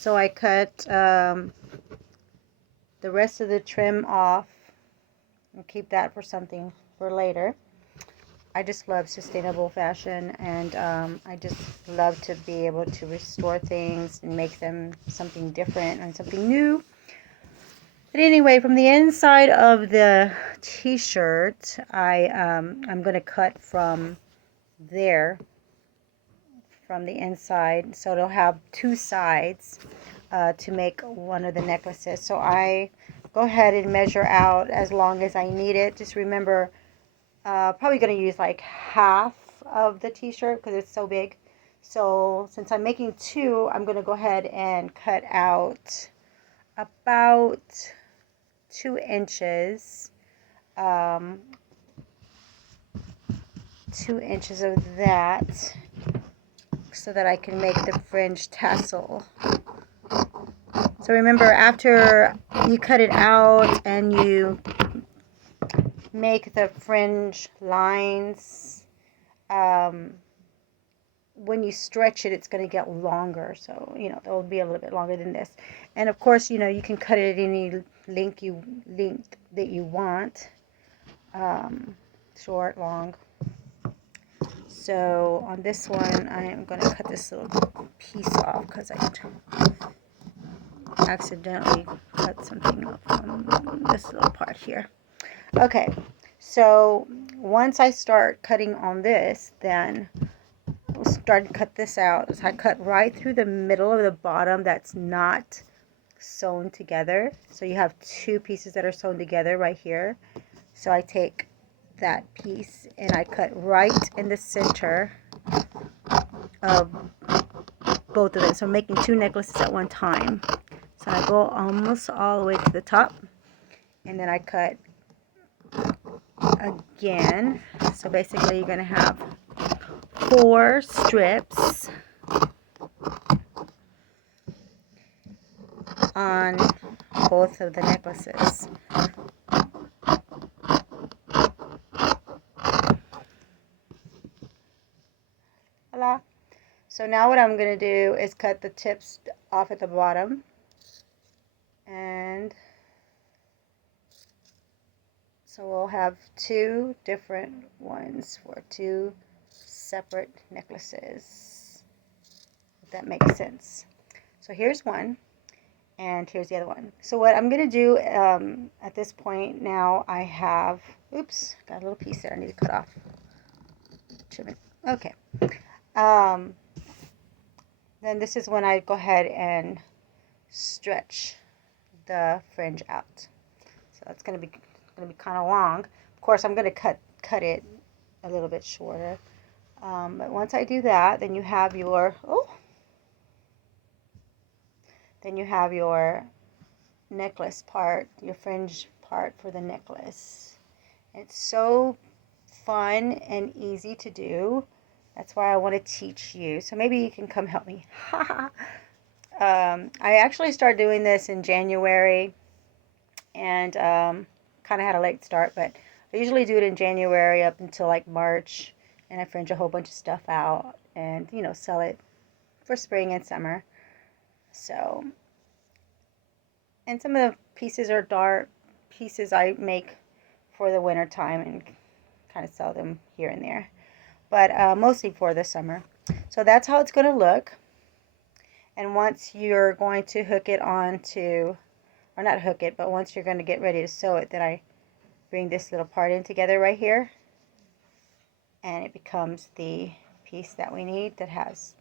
So I cut the rest of the trim off and keep that for something for later. I just love sustainable fashion, and I just love to be able to restore things and make them something different and something new. But anyway, from the inside of the t-shirt, I'm going to cut from there, from the inside, so it'll have two sides to make one of the necklaces. So I go ahead and measure out as long as I need it. Just remember, probably going to use like half of the t-shirt because it's so big. So since I'm making two, I'm going to go ahead and cut out about 2 inches. 2 inches of that so that I can make the fringe tassel. So remember, after you cut it out and you make the fringe lines, when you stretch it, it's going to get longer. So, it'll be a little bit longer than this. And of course, you can cut it at any length that you want. Short, long. So on this one, I am going to cut this little piece off because I accidentally cut something off from this little part here. Okay, so once I start cutting on this, then we'll start to cut this out. So I cut right through the middle of the bottom that's not sewn together. So you have two pieces that are sewn together right here. So I take that piece and I cut right in the center of both of them. So I'm making two necklaces at one time. So I go almost all the way to the top, and then I cut again. So basically you're going to have 4 strips on both of the necklaces. Voila. So now what I'm going to do is cut the tips off at the bottom, and so we'll have 2 different ones for 2 separate necklaces, if that makes sense. So here's one, and here's the other one. So what I'm going to do at this point now, I have, oops, got a little piece there I need to cut off. Okay. Then this is when I go ahead and stretch the fringe out. So it's going to be kind of long. Of course, I'm going to cut it a little bit shorter. But once I do that, then you have your necklace part, your fringe part for the necklace. It's so fun and easy to do. That's why I want to teach you. So maybe you can come help me. I actually started doing this in January, and kind of had a late start, but I usually do it in January up until like March, and I fringe a whole bunch of stuff out and sell it for spring and summer. So, and some of the pieces are dark pieces I make for the winter time and kind of sell them here and there, but mostly for the summer. So that's how it's going to look. And once you're going to hook it onto, or not hook it, but once you're going to get ready to sew it, then I bring this little part in together right here, and it becomes the piece that we need that has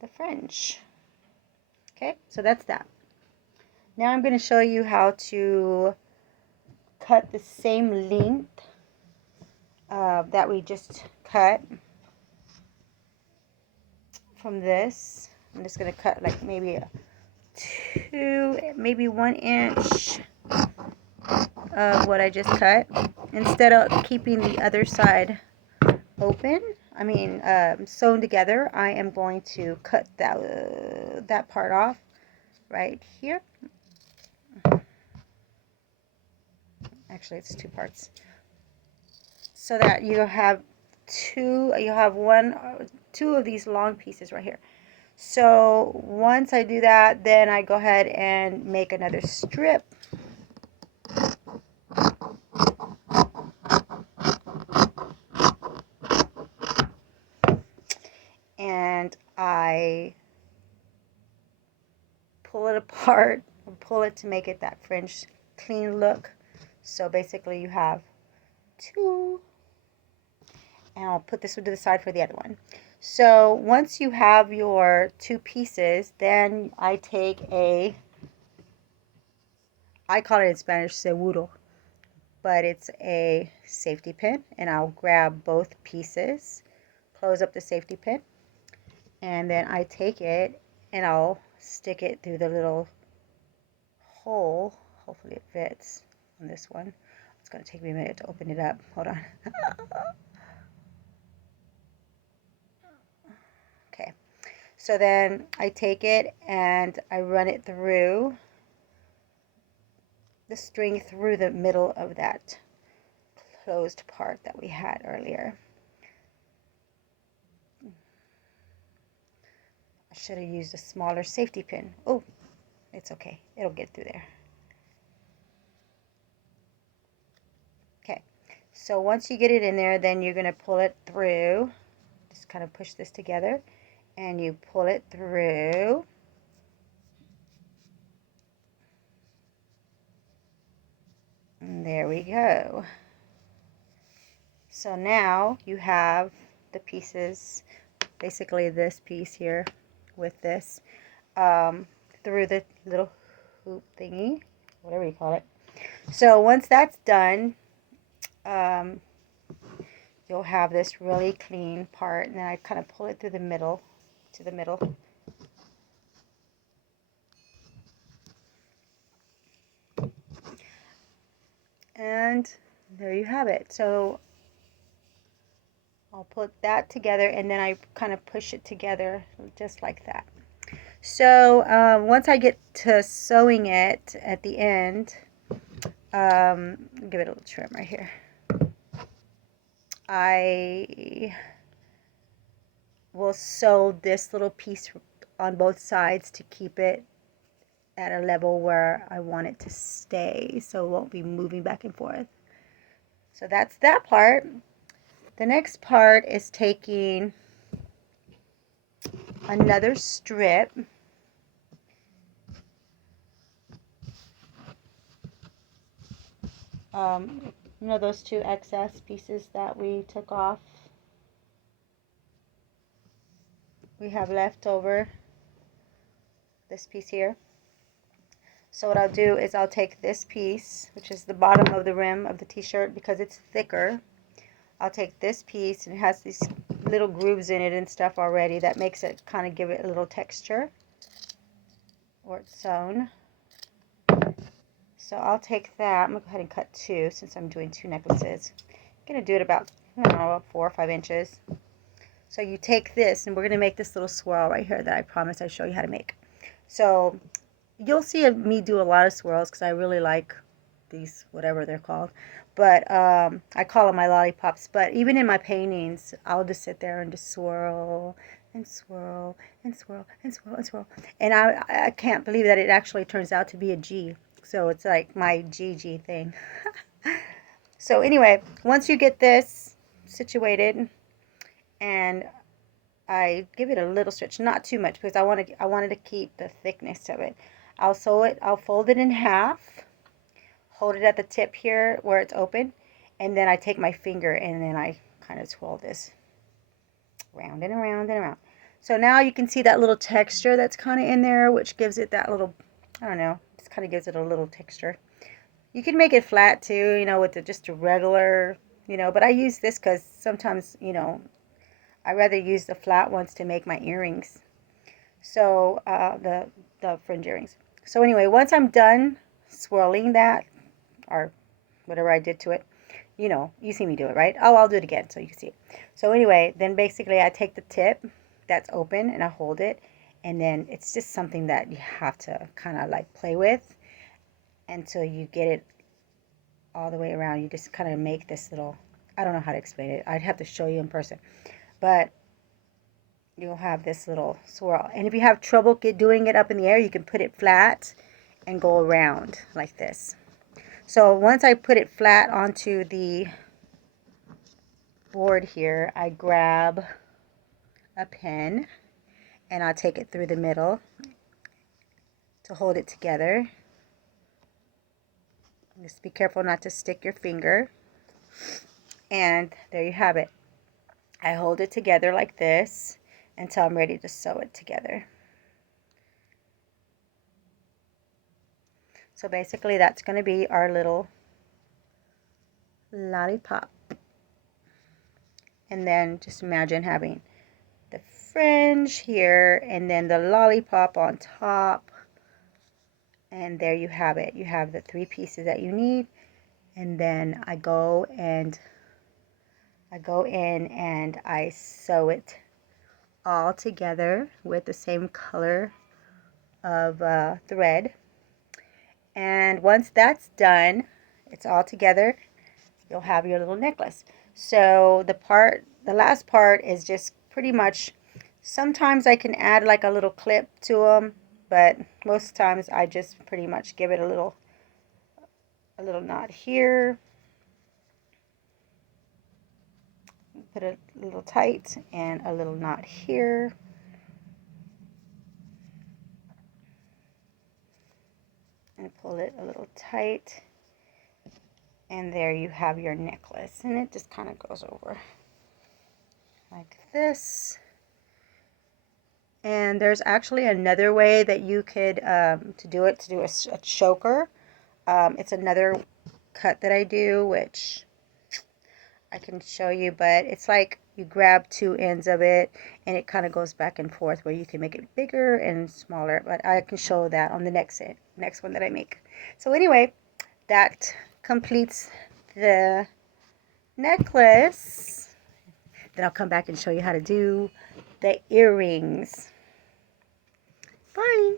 the fringe. Okay, so that's that. Now I'm going to show you how to cut the same length that we just cut from this. I'm just going to cut like maybe 1 inch of what I just cut. Instead of keeping the other side open, sewn together, I am going to cut that part off right here. Actually, it's 2 parts. So that you have 2 of these long pieces right here. So once I do that, then I go ahead and make another strip. And I pull it apart, pull it to make it that fringe clean look. So basically you have two, and I'll put this one to the side for the other one. So once you have your two pieces, then I take I call it in Spanish seguro, but it's a safety pin, and I'll grab both pieces, close up the safety pin, and then I take it and I'll stick it through the little hole. Hopefully it fits on this one. It's going to take me a minute to open it up. Hold on. Okay. So then I take it and I run it through the string through the middle of that closed part that we had earlier. I should have used a smaller safety pin. Oh, it's okay. It'll get through there. Okay. So once you get it in there, then you're going to pull it through. Just kind of push this together and you pull it through. And there we go. So now you have the pieces, basically this piece here with this, through the little hoop thingy, whatever you call it. So once that's done, you'll have this really clean part, and then I kind of pull it through the middle, to the middle. And there you have it. So I'll put that together, and then I kind of push it together just like that. So once I get to sewing it at the end, give it a little trim right here. I will sew this little piece on both sides to keep it at a level where I want it to stay, so it won't be moving back and forth. So that's that part. The next part is taking another strip, you know those two excess pieces that we took off, we have left over this piece here. So what I'll do is I'll take this piece, which is the bottom of the rim of the t-shirt, because it's thicker. I'll take this piece, and it has these little grooves in it and stuff already that makes it kind of give it a little texture where it's sewn. So I'll take that. I'm going to go ahead and cut two since I'm doing two necklaces. I'm going to do it about, I don't know, 4 or 5 inches. So you take this, and we're going to make this little swirl right here that I promised I'd show you how to make. So you'll see me do a lot of swirls because I really like these, whatever they're called. But I call them my lollipops. But even in my paintings, I'll just sit there and just swirl and swirl and swirl and swirl and swirl. And I can't believe that it actually turns out to be a G. So it's like my GG thing. So anyway, once you get this situated, and I give it a little stretch, not too much, because I wanted to keep the thickness of it. I'll sew it, I'll fold it in half, hold it at the tip here where it's open, and then I take my finger and then I kind of swirl this round and around and around. So now you can see that little texture that's kind of in there, which gives it that little, I don't know, just kind of gives it a little texture. You can make it flat too, you know, with just a regular, you know, but I use this because sometimes, you know, I rather use the flat ones to make my earrings. So the fringe earrings. So anyway, once I'm done swirling that, or whatever I did to it, you know, you see me do it, right? Oh, I'll do it again so you can see it. So anyway, then basically I take the tip that's open and I hold it, and then it's just something that you have to kind of like play with until you get it all the way around. You just kind of make this little, I don't know how to explain it. I'd have to show you in person. But you'll have this little swirl. And if you have trouble doing it up in the air, you can put it flat and go around like this. So once I put it flat onto the board here, I grab a pen and I'll take it through the middle to hold it together. Just be careful not to stick your finger. And there you have it. I hold it together like this until I'm ready to sew it together. So basically that's going to be our little lollipop. And then just imagine having the fringe here and then the lollipop on top. And there you have it. You have the 3 pieces that you need. And then I go in and I sew it all together with the same color of thread. And once that's done, it's all together, you'll have your little necklace. So the last part is just pretty much, sometimes I can add like a little clip to them, but most times I just pretty much give it a little knot here, put it a little tight, and a little knot here. And pull it a little tight. And there you have your necklace. And it just kind of goes over like this. And there's actually another way that you could, to do a choker. It's another cut that I do, which I can show you, but it's like you grab 2 ends of it and it kind of goes back and forth where you can make it bigger and smaller, but I can show that on the next one that I make. So anyway, that completes the necklace. Then I'll come back and show you how to do the earrings. Bye.